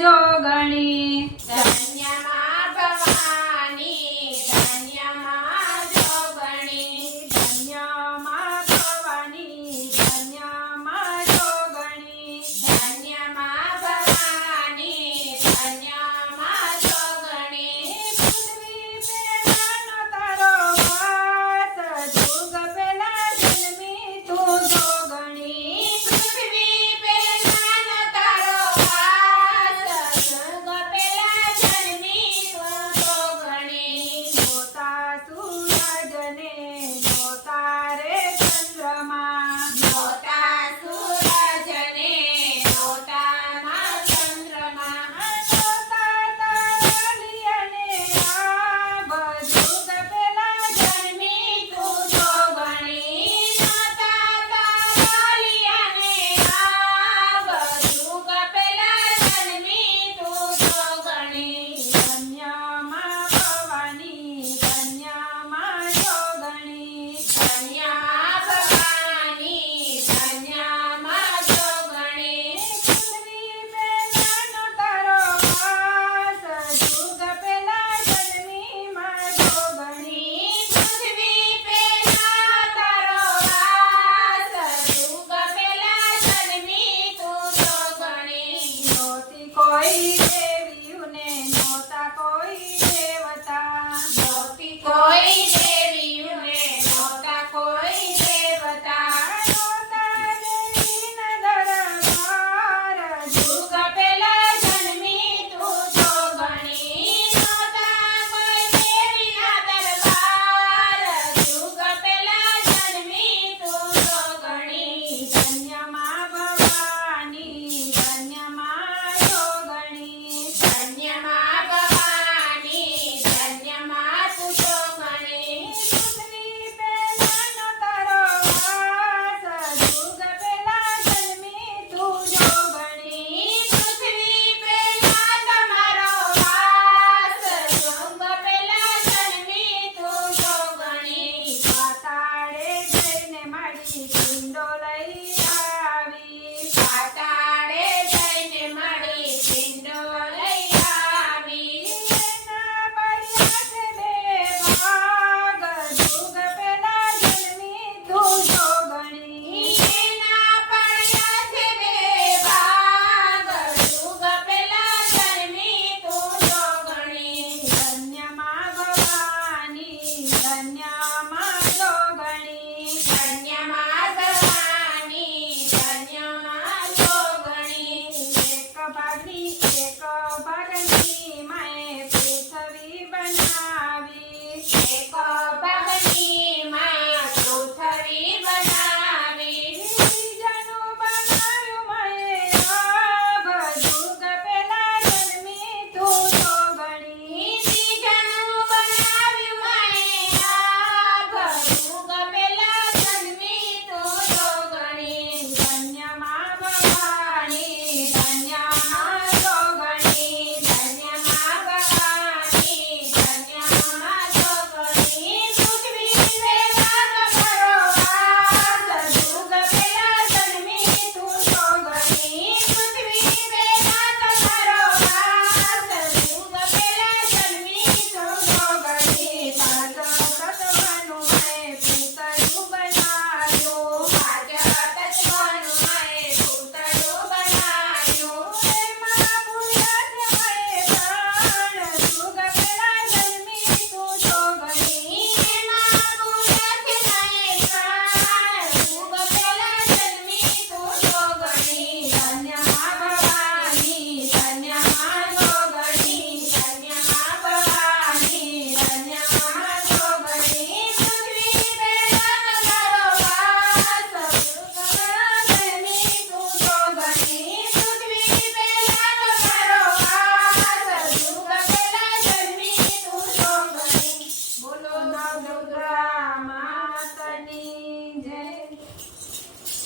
Jogni yeah.